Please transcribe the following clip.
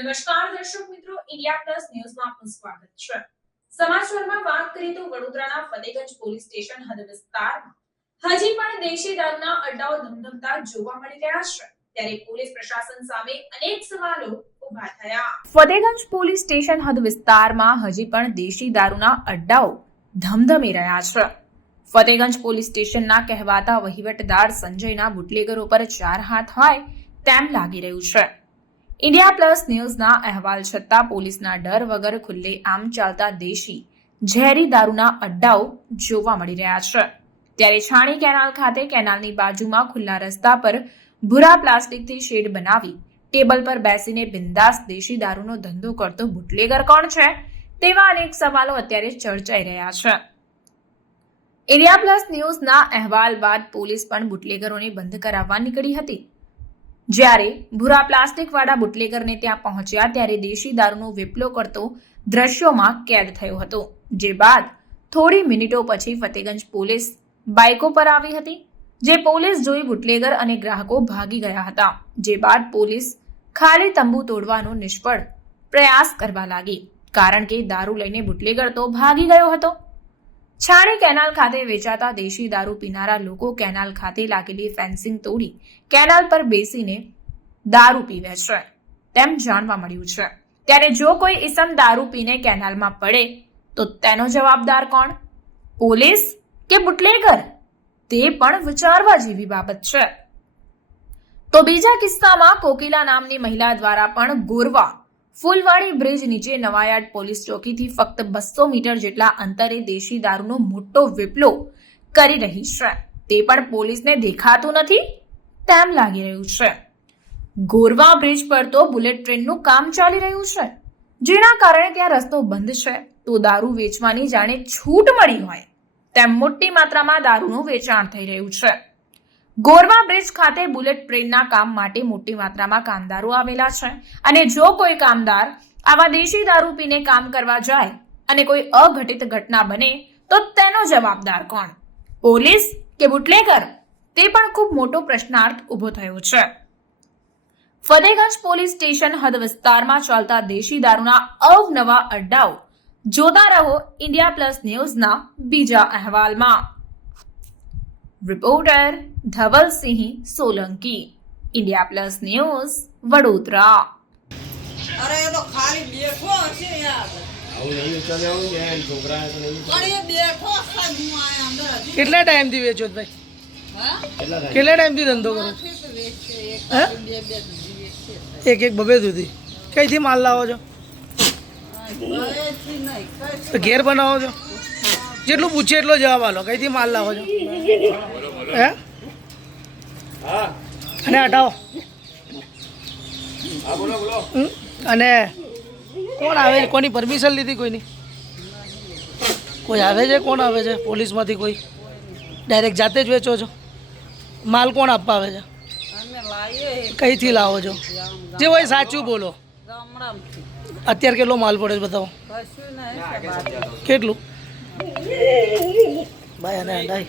નમસ્કાર દર્શક મિત્રો, ઇન્ડિયા પ્લસ ન્યૂઝમાં આપનું સ્વાગત છે। સમાચારમાં વાત કરીએ તો વડોદરાના ફતેગંજ પોલીસ સ્ટેશન હદ વિસ્તારમાં હજી પણ દેશી દારૂના અડ્ડાઓ ધમધમતા જોવા મળી રહ્યા છે। ત્યારે પોલીસ પ્રશાસન સામે અનેક સવાલો ઊભા થયા। ફતેગંજ પોલીસ સ્ટેશન હદ વિસ્તારમાં હજી પણ દેશી દારૂના અડ્ડાઓ ધમધમી રહ્યા છે। ફતેગંજ પોલીસ સ્ટેશનના કહેવાતા વહીવટદાર સંજયના બુટલેગરો પર ચાર હાથ હોય તેમ લાગી રહ્યું છે। ઇન્ડિયા પ્લસ ન્યૂઝના અહેવાલ છતાં પોલીસના ડર વગર ખુલ્લે આમ ચાલતા દેશી ઝેરી દારૂના અડ્ડાઓ જોવા મળી રહ્યા છે। ત્યારે છાણી કેનાલ ખાતે કેનાલની બાજુમાં ખુલ્લા રસ્તા પર ભૂરા પ્લાસ્ટિકથી શેડ બનાવી ટેબલ પર બેસીને બિંદાસ દેશી દારૂનો ધંધો કરતો બુટલેગર કોણ છે તેવા અનેક સવાલો અત્યારે ચર્ચાઈ રહ્યા છે। ઇન્ડિયા પ્લસ ન્યૂઝના અહેવાલ બાદ પોલીસ પણ બુટલેગરોને બંધ કરાવવા નીકળી હતી। જ્યારે ભૂરા પ્લાસ્ટિક વાળા બુટલેગરને ત્યાં પહોંચ્યા ત્યારે દેશી દારૂનો વેપલો કરતો દ્રશ્યોમાં કેદ થયો હતો। જે બાદ થોડી મિનિટો પછી ફતેગંજ પોલીસ બાઇકો પર આવી હતી। જે પોલીસ જોઈ બુટલેગર અને ગ્રાહકો ભાગી ગયા હતા। જે બાદ પોલીસ ખાલી તંબુ તોડવાનો નિષ્ફળ પ્રયાસ કરવા લાગી, કારણ કે દારૂ લઈને બુટલેગર તો ભાગી ગયો હતો। છાણી કેનાલ ખાતે વેચાતા દેશી દારૂ પીનારા લોકો કેનાલ ખાતે લાગેલી ફેન્સિંગ તોડી કેનાલ પર બેસીને દારૂ પીવે છે તેમ જાણવા મળ્યું છે। ત્યારે જો કોઈ ઇસમ દારૂ પીને કેનાલમાં પડે તો તેનો જવાબદાર કોણ, પોલીસ કે બુટલેગર? તે પણ વિચારવા જેવી બાબત છે। તો બીજા કિસ્સામાં કોકિલા નામની મહિલા દ્વારા પણ ગોરવા ફૂલવાડી બ્રિજ નીચે નવાયાર્ડ પોલીસ ચોકીથી ફક્ત 200 મીટર જેટલા અંતરે દેશી દારૂનો મોટો વેપલો કરી રહી છે। તે પણ પોલીસને દેખાતું નથી તેમ લાગી રહ્યું છે। ગોરવા બ્રિજ પર તો બુલેટ ટ્રેનનું કામ ચાલી રહ્યું છે, જેના કારણે ત્યાં રસ્તો બંધ છે તો દારૂ વેચવાની જાણે છૂટ મળી હોય તેમ મોટી માત્રામાં દારૂનું વેચાણ થઈ રહ્યું છે। ગોરવા બ્રિજ ખાતે બુલેટ ટ્રેનના કામ માટે મોટી માત્રામાં કામદારો આવેલા છે અને જો કોઈ કામદાર આવા દેશી દારૂ પીને કામ કરવા જાય અને કોઈ અઘટિત ઘટના બને તો તેનો જવાબદાર કોણ, પોલીસ કે બુટલેગર? તે પણ ખૂબ મોટો પ્રશ્નાર્થ ઊભો થયો છે। ફતેગંજ પોલીસ સ્ટેશન હદ વિસ્તારમાં ચાલતા દેશી દારૂના અવનવા અડ્ડાઓ જોતા રહો ઇન્ડિયા પ્લસ ન્યૂઝના બીજા અહેવાલમાં। Reporter Dhavalsinh Solanki, India plus news, Vadodara. અરે એ તો ખાલી બેઠો છે યાર, આવું નહીં ચાલે, આવું કે છોકરા તો નહીં અરે એ બેઠો છે, હું આયા અંદર કેટલા ટાઈમ થી વેચો ભાઈ? હા કેટલા ટાઈમ થી ધંધો કરો? હે એક એક બબે સુધી કઈથી માલ લાવો છો? તો ઘેર બનાવો છો? જેટલું પૂછે એટલો જવાબ આલો, કઈથી માલ લાવો છો? હે અને હટાવો। અને કોણ આવે છે? કોની પરમિશન લીધી? કોઈની? કોઈ આવે છે? કોણ આવે છે પોલીસમાંથી? કોઈ ડાયરેક્ટ જાતે જ વેચો છો? માલ કોણ આપવા આવે છે? અમે લાવીએ કઈથી લાવો છો? જે હોય સાચું બોલો। ગામડામાંથી અત્યારે કેટલો માલ પડે છે બતાવો? કશું નહીં કેટલું? ભાઈ અને હંડાઈ